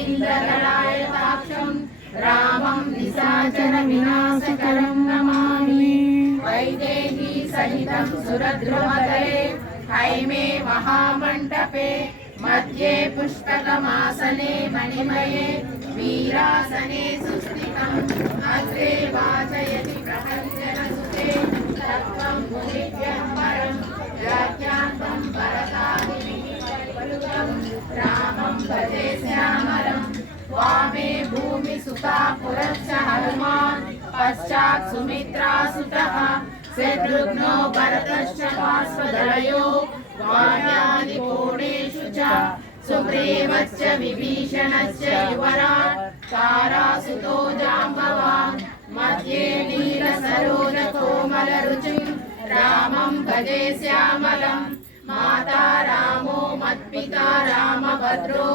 अरविन्ददलायताक्षं रामं निशाचर विनाशकरं नमामि। वैदेही सहितं सुरद्रुमतले हैमे महामण्डपे मध्ये पुष्पकमासने मणिमये वीरासने सुस्थितम् अग्रे वाचयति प्रपञ्चनसुते तत्त्वं मुनिभ्यः परं व्याख्यान्तं भरतादिविहितं रामं भजे श्यामलं वामे भूमिसुता पुरश्च हनुमान् पश्चात् सुमित्रासुतः शत्रुघ्नो भरतश्च पार्श्वदलयो वार्यादिकोणेषु च सुग्रीवश्च विभीषणश्च युवराट् तारासुतो जाम्बवान् मध्ये नीलसरोजकोमलरुचिं रामं भजे श्यामलं माता रामो मत्पिता रामभद्रो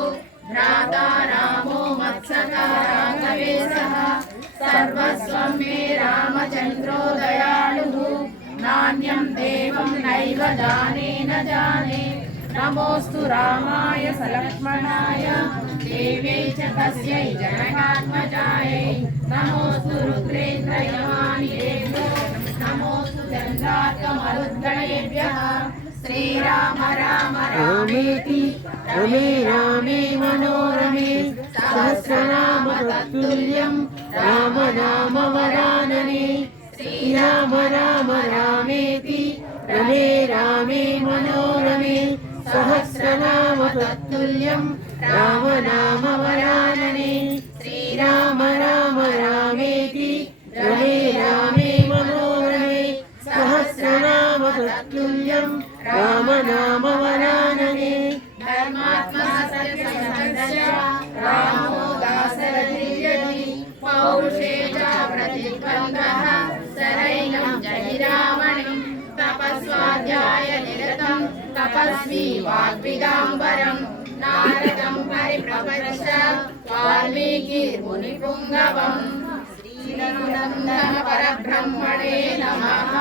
भ्राता रामो मत्सखा राघवेशः सर्वस्वं मे रामचन्द्रो दयालुः नान्यं देवं नैव जाने न जाने नमोऽस्तु रामाय सलक्ष्मणाय देवे च तस्यै जनकात्मजायै नमोऽस्तु रुद्रेन्द्रयमानिदेभ्यो नमोऽस्तु चन्द्रार्कमरुद्गणेभ्यः श्रीराम राम रामेति रमे रामे मनोरमे सहस्रनाम तत्तुल्यं राम नाम वरानने श्रीराम राम रामेति रमे रामे मनोरमे सहस्रनाम तत्तुल्यं राम नाम वरानने श्रीराम राम रामेति रमे रामे मनोरमे सहस्रनाम तत्तुल्यं राम नाम वरानने धर्मात्मा सत्यसन्धस्य रामो दाशरथिर्यति पौरुषे च प्रतिद्वन्द्वः सरैलं जहि रावणं तपस्वाध्याय निरतं तपस्वी वाग्विदाम्बरं नारदं परिप्रपश्च वाल्मीकिर्मुनिपुङ्गवं श्रीनन्दन परब्रह्मणे नमः।